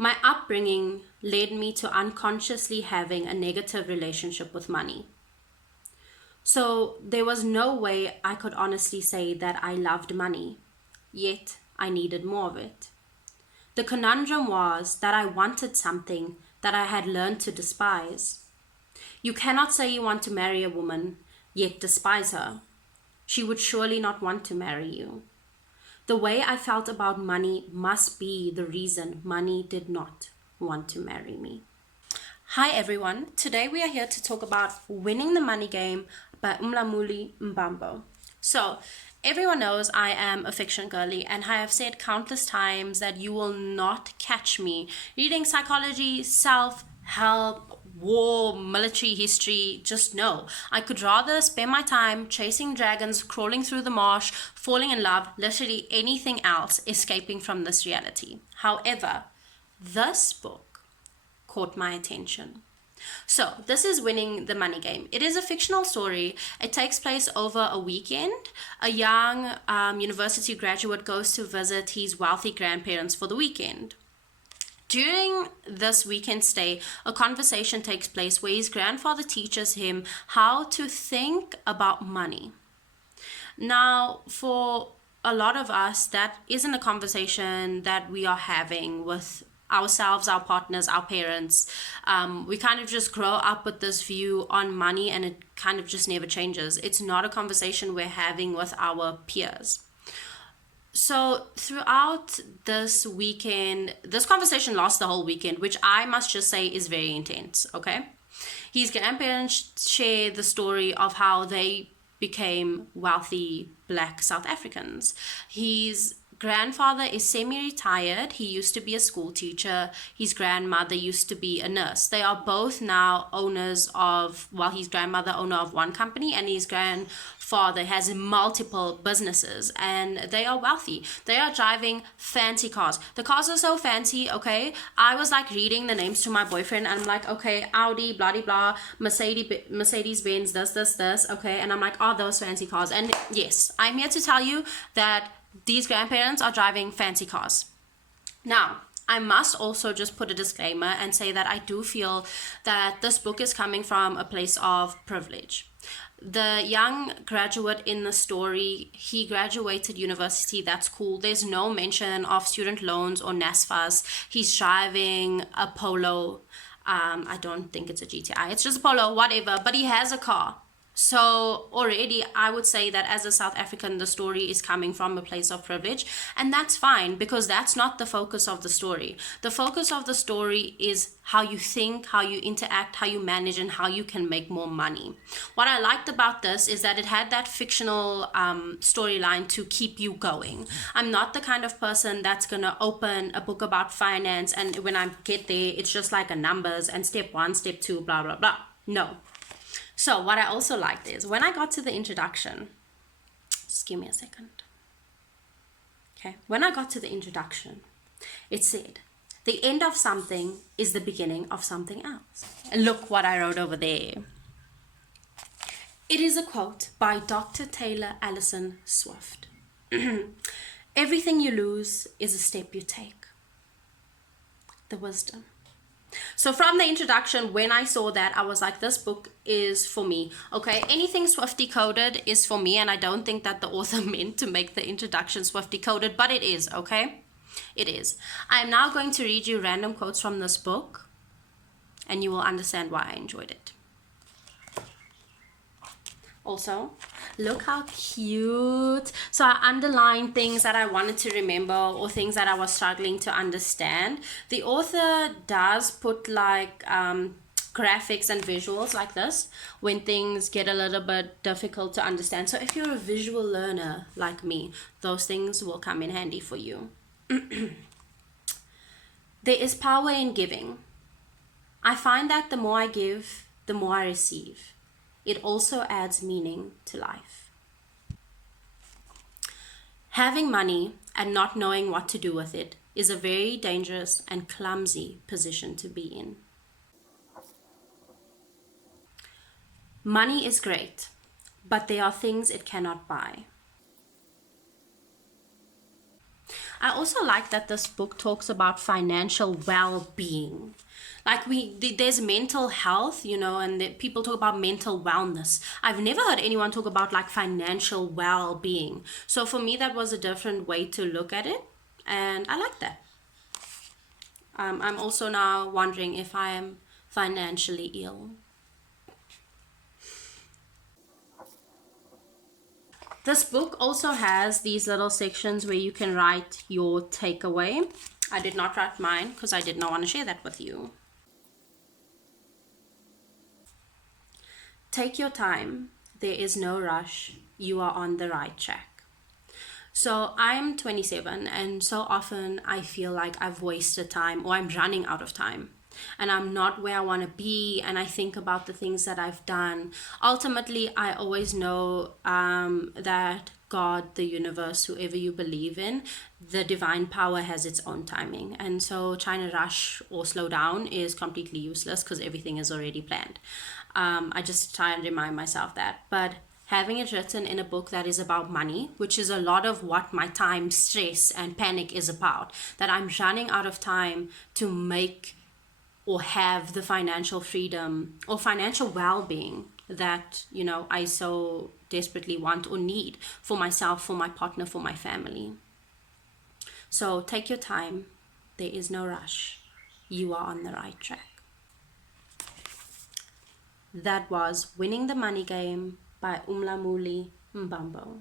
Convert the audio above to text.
My upbringing led me to unconsciously having a negative relationship with money. So there was no way I could honestly say that I loved money, yet I needed more of it. The conundrum was that I wanted something that I had learned to despise. You cannot say you want to marry a woman, yet despise her. She would surely not want to marry you. The way I felt about money must be the reason money did not want to marry me. Hi everyone, today we are here to talk about Winning the Money Game by Umlamuli Mbambo. So, everyone knows I am a fiction girly, and I have said countless times that you will not catch me reading psychology, self-help, war, military history. Just no. I could rather spend my time chasing dragons, crawling through the marsh, falling in love, literally anything else, escaping from this reality. However, this book caught my attention. So, this is Winning the Money Game. It is a fictional story. It takes place over a weekend. A young university graduate goes to visit his wealthy grandparents for the weekend. During this weekend stay, a conversation takes place where his grandfather teaches him how to think about money. Now, for a lot of us, that isn't a conversation that we are having with ourselves, our partners, our parents. We kind of just grow up with this view on money, and it kind of just never changes. It's not a conversation we're having with our peers. So throughout this weekend, this conversation lasts the whole weekend, which I must just say is very intense, okay? His grandparents share the story of how they became wealthy Black South Africans. His grandfather is semi-retired. He used to be a school teacher. His grandmother used to be a nurse. They are both now owners of, well, his grandmother owner of one company, and his grandfather has multiple businesses, and they are wealthy. They are driving fancy cars. The cars are so fancy, okay? I was like reading the names to my boyfriend, and I'm like, okay, Audi, blah, blah, blah, Mercedes-Benz, this, okay? And I'm like, oh, those fancy cars. And yes, I'm here to tell you that these grandparents are driving fancy cars. Now, I must also just put a disclaimer and say that I do feel that this book is coming from a place of privilege. The young graduate in the story, he graduated university, that's cool. There's no mention of student loans or NSFAS. He's driving a Polo. I don't think it's a GTI. It's just a Polo, whatever. But he has a car. So already I would say that as a South African, the story is coming from a place of privilege, and that's fine, because that's not the focus of the story. The focus of the story is how you think, how you interact, how you manage, and how you can make more money. What I liked about this is that it had that fictional storyline to keep you going. I'm not the kind of person that's gonna open a book about finance and when I get there, it's just like a numbers and step 1, step 2, blah, blah, blah. No. So what I also liked is when I got to the introduction, just give me a second. Okay, when I got to the introduction, it said, the end of something is the beginning of something else. And look what I wrote over there. It is a quote by Dr. Taylor Allison Swift. Everything you lose is a step you take. The wisdom. So from the introduction, when I saw that, I was like, this book is for me. Okay, anything Swifty coded is for me, and I don't think that the author meant to make the introduction Swifty coded, but it is, okay? It is. I am now going to read you random quotes from this book, and you will understand why I enjoyed it. Also, look how cute. So I underlined things that I wanted to remember or things that I was struggling to understand. The author does put like graphics and visuals like this when things get a little bit difficult to understand. So if you're a visual learner like me, those things will come in handy for you. There is power in giving. I find that the more I give, the more I receive. It also adds meaning to life. Having money and not knowing what to do with it is a very dangerous and clumsy position to be in. Money is great, but there are things it cannot buy. I also like that this book talks about financial well-being. Like there's mental health, and people talk about mental wellness. I've never heard anyone talk about like financial well-being. So for me, that was a different way to look at it, and I like that. I'm also now wondering if I am financially ill. This book also has these little sections where you can write your takeaway. I did not write mine because I did not want to share that with you. Take your time. There is no rush. You are on the right track. So I'm 27, and so often I feel like I've wasted time or I'm running out of time. And I'm not where I want to be, and I think about the things that I've done. Ultimately, I always know that God, the universe, whoever you believe in, the divine power has its own timing. And so trying to rush or slow down is completely useless because everything is already planned. I just try and remind myself that. But having it written in a book that is about money, which is a lot of what my time, stress, and panic is about, that I'm running out of time to make or have the financial freedom or financial well-being that I so desperately want or need for myself, for my partner, for my family. So take your time. There is no rush. You are on the right track. That was Winning the Money Game by Umlamuli Mbambo.